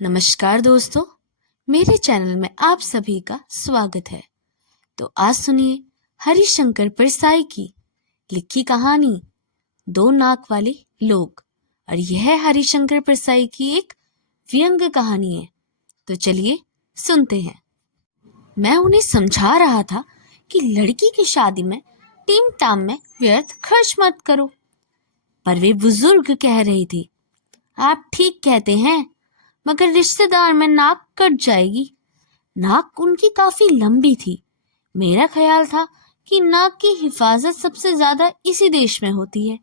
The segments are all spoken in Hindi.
नमस्कार दोस्तों, मेरे चैनल में आप सभी का स्वागत है। तो आज सुनिए हरिशंकर परसाई की लिखी कहानी दो नाक वाले लोग। और यह हरिशंकर परसाई की एक व्यंग्य कहानी है। तो चलिए सुनते हैं। मैं उन्हें समझा रहा था कि लड़की की शादी में टीम टाम में व्यर्थ खर्च मत करो, पर वे बुजुर्ग कह रही थी, आप ठीक कहते हैं, मगर रिश्तेदार में नाक कट जाएगी। नाक उनकी काफी लंबी थी। मेरा ख्याल था कि नाक की हिफाजत सबसे ज्यादा इसी देश में होती है,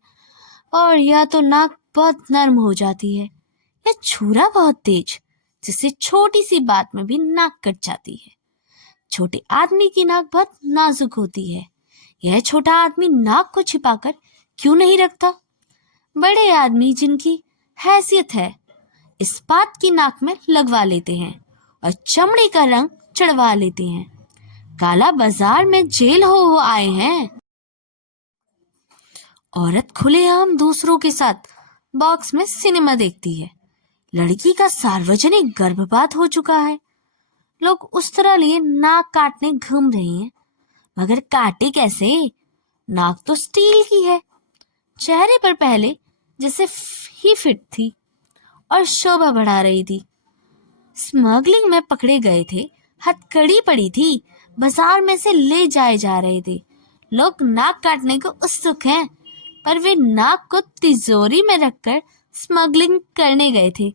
और या तो नाक बहुत नर्म हो जाती है या छुरा बहुत तेज, जिससे छोटी सी बात में भी नाक कट जाती है। छोटे आदमी की नाक बहुत नाजुक होती है। यह छोटा आदमी नाक को छिपाकर क्यों नहीं रखता? बड़े आदमी जिनकी हैसियत है, इस्पात की नाक में लगवा लेते हैं और चमड़ी का रंग चढ़वा लेते हैं। काला बाजार में जेल हो आए हैं। औरत खुलेआम दूसरों के साथ बॉक्स में सिनेमा देखती है। लड़की का सार्वजनिक गर्भपात हो चुका है। लोग उस तरह लिए नाक काटने घूम रहे हैं, मगर काटे कैसे? नाक तो स्टील की है। चेहरे पर पहले जैसे ही फिट थी और शोभा बढ़ा रही थी। स्मगलिंग में पकड़े गए थे, हथकड़ी पड़ी थी, बाजार में से ले जाए जा रहे थे। लोग नाक काटने को उत्सुक हैं, पर वे नाक को तिजोरी में रखकर स्मगलिंग करने गए थे।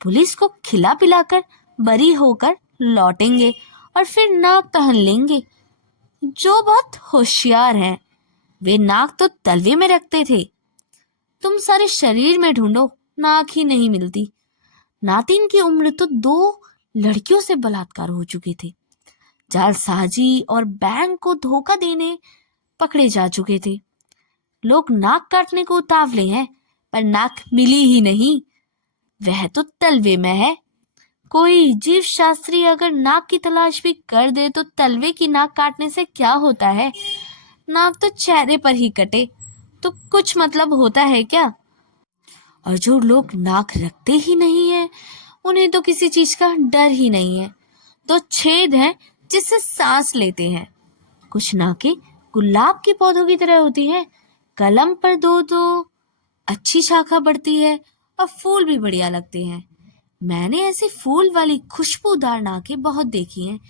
पुलिस को खिला पिलाकर बरी होकर लौटेंगे और फिर नाक पहन लेंगे। जो बहुत होशियार हैं, वे नाक तो तलवे में रखते थे। तुम सारे शरीर में ढूंढो, नाक ही नहीं मिलती। नातिन की उम्र तो 2 लड़कियों से बलात्कार हो चुके थे। जालसाजी और बैंक को धोखा देने पकड़े जा चुके थे। लोग नाक काटने को उतावले हैं, पर नाक मिली ही नहीं। वह तो तलवे में है। कोई जीव शास्त्री अगर नाक की तलाश भी कर दे तो तलवे की नाक काटने से क्या होता है? नाक तो चेहरे पर ही कटे तो कुछ मतलब होता है क्या? और जो लोग नाक रखते ही नहीं है, उन्हें तो किसी चीज का डर ही नहीं है। तो छेद हैं जिससे सांस लेते हैं। कुछ नाकें गुलाब के पौधों की तरह होती हैं। कलम पर दो तो अच्छी शाखा बढ़ती है और फूल भी बढ़िया लगते हैं। मैंने ऐसी फूल वाली खुशबूदार नाकें बहुत देखी हैं।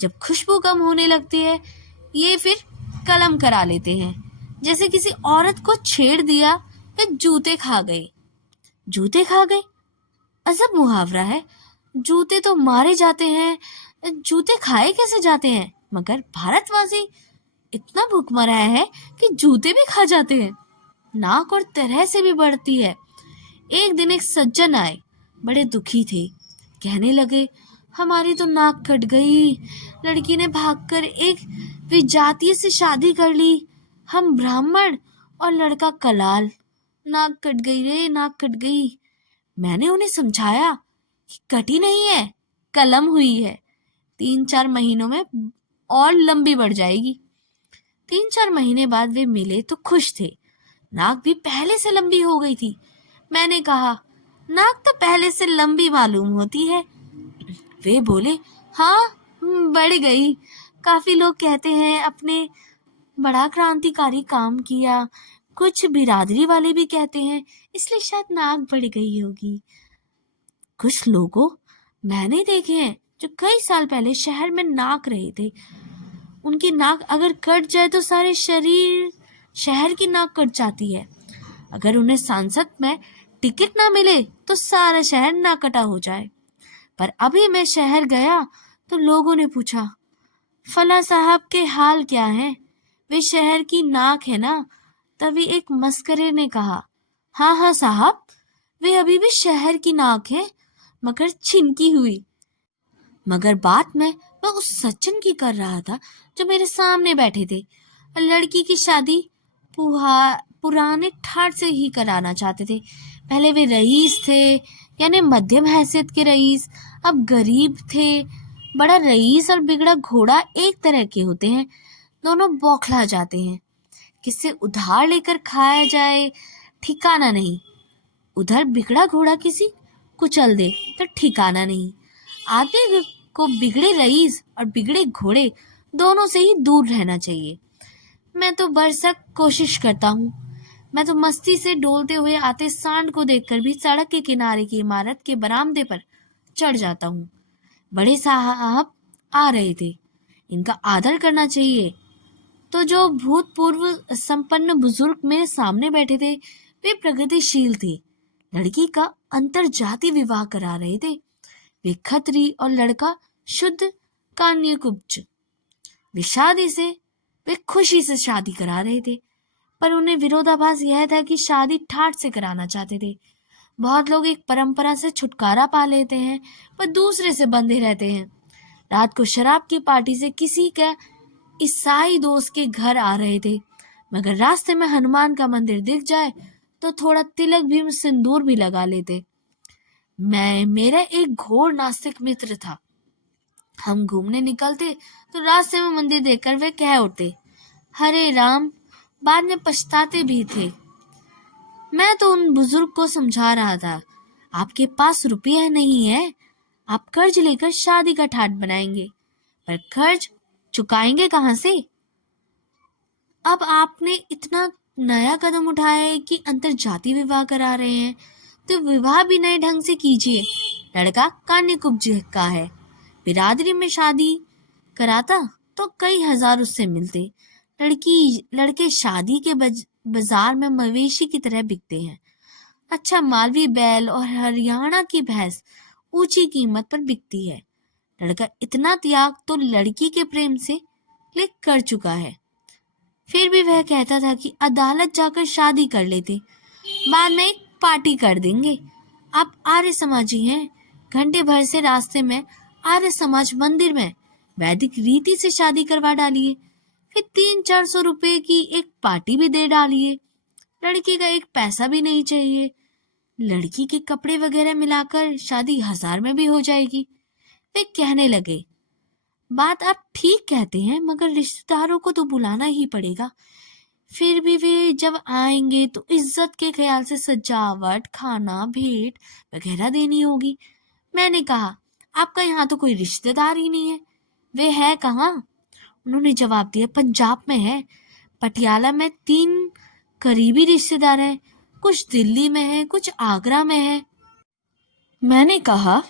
जब खुशबू कम होने लगती है, ये फिर कलम करा लेते हैं, जैसे किसी औरत को छेड़ दिया या जूते खा गए। जूते खा गए अजब मुहावरा है। जूते तो मारे जाते हैं, जूते खाए कैसे जाते हैं? मगर भारतवासी इतना भूखमरा है कि जूते भी खा जाते हैं। नाक और तरह से भी बढ़ती है। एक दिन एक सज्जन आए, बड़े दुखी थे। कहने लगे, हमारी तो नाक कट गई। लड़की ने भागकर एक विजातीय से शादी कर ली। हम ब्राह्मण और लड़का कलाल। नाक कट गई रे, नाक कट गई। मैंने उन्हें समझाया कि कटी नहीं है, कलम हुई है। 3-4 महीनों में और लंबी बढ़ जाएगी। 3-4 महीने बाद वे मिले तो खुश थे। नाक भी पहले से लंबी हो गई थी। मैंने कहा, नाक तो पहले से लंबी मालूम होती है। वे बोले, हाँ, बढ़ गई। काफी लोग कहते हैं अपने बड़ा क्रांतिकारी काम किया। कुछ बिरादरी वाले भी कहते हैं इसलिए शायद नाक बढ़ गई होगी। कुछ लोगों मैंने देखे हैं जो कई साल पहले शहर में नाक रहे थे। उनकी नाक अगर कट जाए तो सारे शहर की नाक कट जाती है। अगर उन्हें सांसद में टिकट ना मिले तो सारा शहर नाकटा हो जाए। पर अभी मैं शहर गया तो लोगों ने पूछा, फला साहब के हाल क्या है? वे शहर की नाक है ना? तभी एक मस्करे ने कहा, हाँ हाँ साहब, वे अभी भी शहर की नाक है, मगर छिनकी हुई। मगर बात मैं उस सज्जन की कर रहा था जो मेरे सामने बैठे थे। लड़की की शादी पुराने ठाट से ही कराना चाहते थे। पहले वे रईस थे, यानी मध्यम हैसियत के रईस। अब गरीब थे। बड़ा रईस और बिगड़ा घोड़ा एक तरह के होते हैं। दोनों बौखला जाते हैं। किससे उधार लेकर खाया जाए ठिकाना नहीं। उधर बिगड़ा घोड़ा किसी कुचल दे तो ठिकाना नहीं। आगे को बिगड़े रईस और बिगड़े घोड़े दोनों से ही दूर रहना चाहिए। मैं तो बरसक कोशिश करता हूँ। मैं तो मस्ती से डोलते हुए आते सांड को देखकर भी सड़क के किनारे की इमारत के बरामदे पर चढ़ जाता हूँ। बड़े साहब आ रहे थे, इनका आदर करना चाहिए। तो जो भूतपूर्व संपन्न बुजुर्ग मेरे सामने बैठे थे वे प्रगतिशील थे। लड़की का अंतर जाति विवाह करा रहे थे। वे खत्री और लड़का शुद्ध कान्यकुब्ज। वे खुशी से शादी करा रहे थे, पर उन्हें विरोधाभास यह था कि शादी ठाठ से कराना चाहते थे। बहुत लोग एक परंपरा से छुटकारा पा लेते हैं पर दूसरे से बंधे रहते हैं। रात को शराब की पार्टी से किसी का ईसाई दोस्त के घर आ रहे थे, मगर रास्ते में हनुमान का मंदिर दिख जाए तो थोड़ा तिलक भी सिंदूर भी लगा लेते। मेरा एक घोर नास्तिक मित्र था। हम घूमने निकलते तो रास्ते में मंदिर देखकर वे कह उठते, हरे राम। बाद में पछताते भी थे। मैं तो उन बुजुर्ग को समझा रहा था, आपके पास रुपया नहीं है, आप कर्ज लेकर शादी का ठाट बनाएंगे, पर कर्ज चुकाएंगे कहाँ से? अब आपने इतना नया कदम उठाया है कि अंतर जाति विवाह करा रहे हैं, तो विवाह भी नए ढंग से कीजिए। लड़का कान्यकुब्ज का है, बिरादरी में शादी कराता तो कई हजार उससे मिलते। लड़के शादी के बाजार में मवेशी की तरह बिकते हैं। अच्छा मालवी बैल और हरियाणा की भैंस ऊंची कीमत पर बिकती है। लड़का इतना त्याग तो लड़की के प्रेम से ले कर चुका है, फिर भी वह कहता था कि अदालत जाकर शादी कर लेते, बाद में एक पार्टी कर देंगे। आप आर्य समाजी हैं। घंटे भर से रास्ते में आर्य समाज मंदिर में वैदिक रीति से शादी करवा डालिए, फिर 300-400 रुपए की एक पार्टी भी दे डालिए। लड़की का एक पैसा भी नहीं चाहिए। लड़की के कपड़े वगैरह मिलाकर शादी 1000 में भी हो जाएगी। वे कहने लगे, बात आप ठीक कहते हैं, मगर रिश्तेदारों को तो बुलाना ही पड़ेगा। फिर भी वे जब आएंगे तो इज्जत के ख्याल से सजावट, खाना, भेंट वगैरह देनी होगी। मैंने कहा, आपका यहाँ तो कोई रिश्तेदार ही नहीं है। वे है कहाँ? उन्होंने जवाब दिया, पंजाब में है। पटियाला में 3 करीबी रिश्तेदार हैं, कुछ दिल्ली में है, कुछ आगरा में है। मैंने कहा,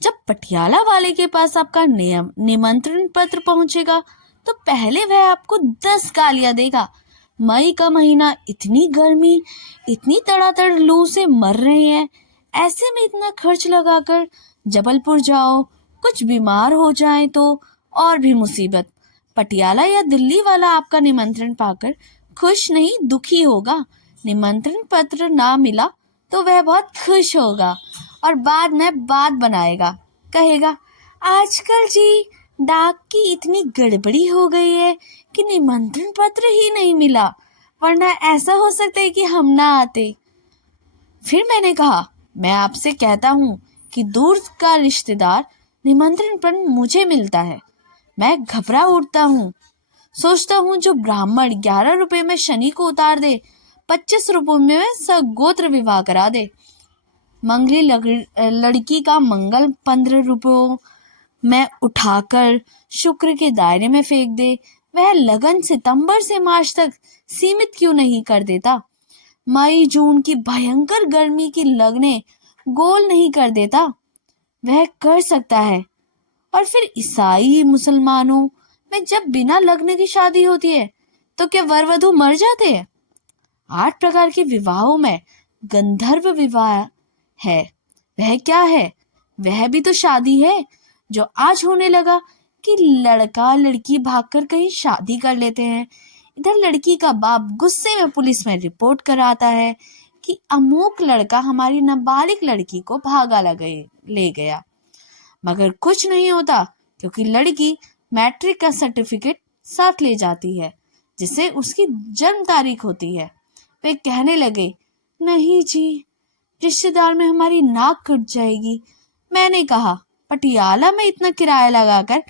जब पटियाला वाले के पास आपका निमंत्रण पत्र पहुंचेगा तो पहले वह आपको 10 गालियां देगा। मई का महीना, इतनी गर्मी, इतनी तड़ातड़ लू से मर रहे हैं, ऐसे में इतना खर्च लगाकर जबलपुर जाओ, कुछ बीमार हो जाए तो और भी मुसीबत। पटियाला या दिल्ली वाला आपका निमंत्रण पाकर खुश नहीं दुखी होगा। निमंत्रण पत्र ना मिला तो वह बहुत खुश होगा और बाद में बात बनाएगा, कहेगा, आजकल जी डाक की इतनी गड़बड़ी हो गई है कि निमंत्रण पत्र ही नहीं मिला, वरना ऐसा हो सकता है कि हम ना आते। फिर मैंने कहा, मैं आपसे कहता हूँ कि दूर का रिश्तेदार निमंत्रण पर मुझे मिलता है, मैं घबरा उठता हूँ। सोचता हूँ जो ब्राह्मण 11 रुपए में शनि को उतार दे, 25 रुपए में सगोत्र विवाह करा दे, मंगली लड़की का मंगल 15 रुपयों में उठाकर शुक्र के दायरे में फेंक दे, वह लगन सितंबर से मार्च तक सीमित क्यों नहीं कर देता? मई जून की भयंकर गर्मी की लगने गोल नहीं कर देता? वह कर सकता है। और फिर ईसाई मुसलमानों में जब बिना लगने की शादी होती है तो क्या वर वधू मर जाते हैं? 8 प्रकार के विवाहों में गंधर्व विवाह है, वह क्या है? वह भी तो शादी है, जो आज होने लगा कि लड़का लड़की भागकर कहीं शादी कर लेते हैं। इधर लड़की का बाप गुस्से में पुलिस में रिपोर्ट कराता है कि अमुक लड़का हमारी नाबालिग लड़की को भागा ले गया, मगर कुछ नहीं होता क्योंकि लड़की मैट्रिक का सर्टिफिकेट साथ ले जाती है जिससे उसकी जन्म तारीख होती है। वे कहने लगे, नहीं जी, रिश्तेदार में हमारी नाक कट जाएगी। मैंने कहा, पटियाला में इतना किराया लगाकर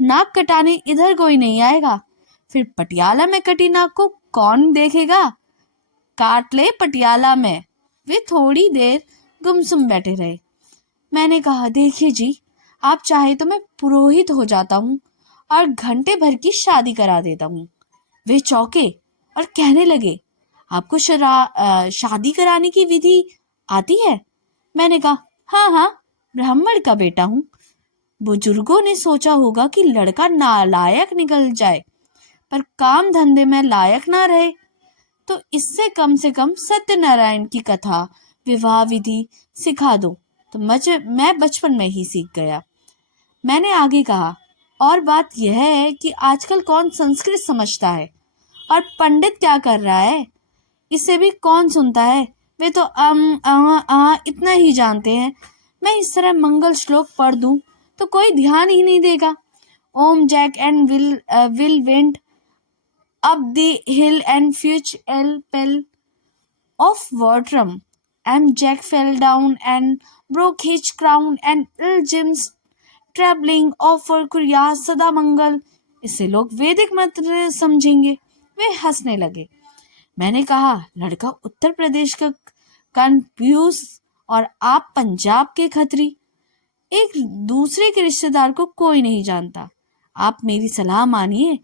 नाक कटाने इधर कोई नहीं आएगा, फिर पटियाला में कटी नाक को कौन देखेगा? काट ले पटियाला में। वे थोड़ी देर गुमसुम बैठे रहे। मैंने कहा, देखिए जी, आप चाहे तो मैं पुरोहित हो जाता हूँ और घंटे भर की शादी करा देता हूँ। वे चौंके और कहने लगे, आपको शादी कराने की विधि आती है? मैंने कहा, हाँ हाँ, ब्राह्मण का बेटा हूँ। बुजुर्गों ने सोचा होगा कि लड़का नालायक निकल जाए, पर काम धंधे में लायक ना रहे तो इससे कम से कम सत्यनारायण की कथा, विवाह विधि सिखा दो। तो मैं बचपन में ही सीख गया। मैंने आगे कहा, और बात यह है कि आजकल कौन संस्कृत समझता है, और पंडित क्या कर रहा है, इसे भी कौन सुनता है। वे तो इतना ही जानते हैं। मैं इस तरह मंगल श्लोक पढ़ दूं तो कोई ध्यान ही नहीं देगा। ओम Jack and Jill went up the hill and fetch a pail of water. And Jack fell down and broke his crown and ill Jim's traveling offer कुरिया सदा मंगल। इसे लोग वैदिक मंत्र समझेंगे। वे हंसने लगे। मैंने कहा, लड़का उत्तर प्रदेश का कन्फ्यूज और आप पंजाब के खत्री। एक दूसरे के रिश्तेदार को कोई नहीं जानता। आप मेरी सलाह मानिए,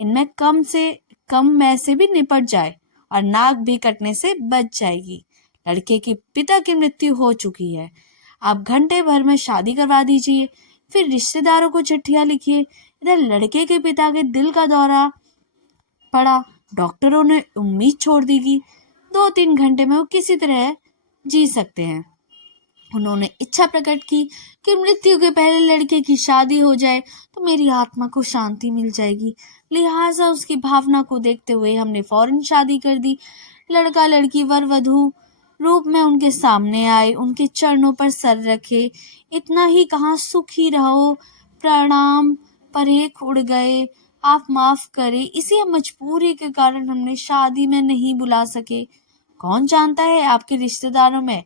इनमें कम से कम में से भी निपट जाए और नाक भी कटने से बच जाएगी। लड़के के पिता की मृत्यु हो चुकी है। आप घंटे भर में शादी करवा दीजिए, फिर रिश्तेदारों को चिट्ठियां लिखिए। इधर लड़के के पिता के दिल का दौरा पड़ा। डॉक्टरों ने उम्मीद छोड़ दी कि 2-3 घंटे में वो किसी तरह जी सकते हैं। उन्होंने इच्छा प्रकट की कि मृत्यु के पहले लड़के की शादी हो जाए तो मेरी आत्मा को शांति मिल जाएगी। लिहाजा उसकी भावना को देखते हुए हमने फौरन शादी कर दी। लड़का लड़की वर वधू रूप में उनके सामने आए, उनके चरणों पर सर रखे। इतना ही कहा, सुखी रहो, प्रणाम, परेख उड़ गए, आप माफ करें। इसी मजबूरी के कारण हमने शादी में नहीं बुला सके। कौन जानता है आपके रिश्तेदारों में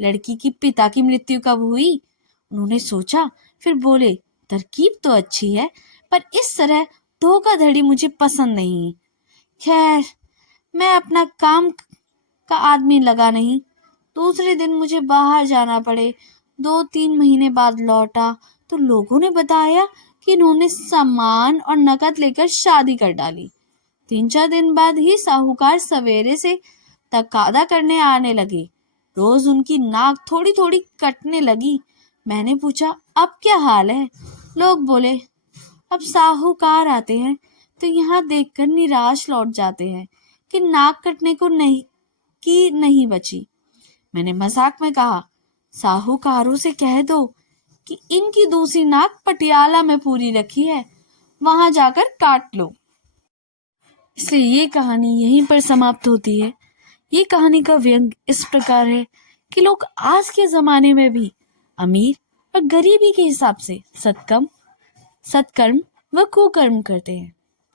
लड़की की पिता की मृत्यु कब हुई। उन्होंने सोचा, फिर बोले, तरकीब तो अच्छी है, पर इस तरह धोखाधड़ी मुझे पसंद नहीं। खैर, मैं अपना काम का आदमी लगा नहीं। दूसरे दिन मुझे बाहर जाना पड़े। 2-3 महीने बाद लौटा तो लोगों ने बताया कि इन्होंने सामान और नकद लेकर शादी कर डाली। 3-4 दिन बाद ही साहूकार सवेरे से तकादा करने आने लगे। रोज उनकी नाक थोड़ी थोड़ी कटने लगी। मैंने पूछा, अब क्या हाल है? लोग बोले, अब साहूकार आते हैं तो यहाँ देखकर निराश लौट जाते हैं कि नाक कटने को नहीं बची। मैंने मजाक में कहा, साहूकारों से कह दो कि इनकी दूसरी नाक पटियाला में पूरी रखी है, वहां जाकर काट लो। इसलिए ये कहानी यहीं पर समाप्त होती है। ये कहानी का व्यंग इस प्रकार है कि लोग आज के जमाने में भी अमीर और गरीबी के हिसाब से सत्कर्म व कुकर्म करते हैं।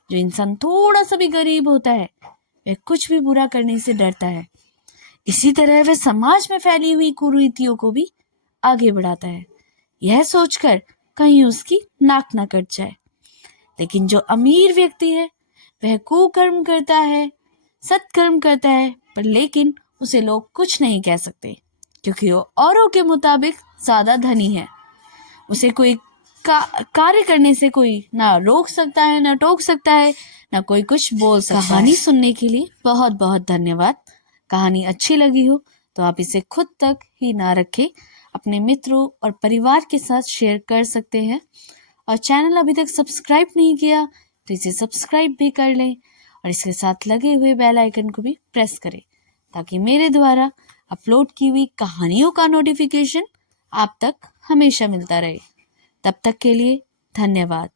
जो इंसान थोड़ा सा भी गरीब होता है वह कुछ भी बुरा करने से डरता है। इसी तरह वह समाज में फैली हुई कुरीतियों को भी आगे बढ़ाता है, यह सोचकर कहीं उसकी नाक न कट जाए। लेकिन जो अमीर व्यक्ति है वह कुकर्म करता है, सत्कर्म करता है, पर लेकिन उसे लोग कुछ नहीं कह सकते क्योंकि वो औरों के मुताबिक ज्यादा धनी है। उसे कोई कार्य करने से कोई ना रोक सकता है, ना टोक सकता है, ना कोई कुछ बोल सकता है। कहानी सुनने के लिए बहुत बहुत धन्यवाद। कहानी अच्छी लगी हो तो आप इसे खुद तक ही ना रखें, अपने मित्रों और परिवार के साथ शेयर कर सकते हैं। और चैनल अभी तक सब्सक्राइब नहीं किया तो इसे सब्सक्राइब भी कर लें और इसके साथ लगे हुए बेल आइकन को भी प्रेस करें ताकि मेरे द्वारा अपलोड की हुई कहानियों का नोटिफिकेशन आप तक हमेशा मिलता रहे। तब तक के लिए धन्यवाद।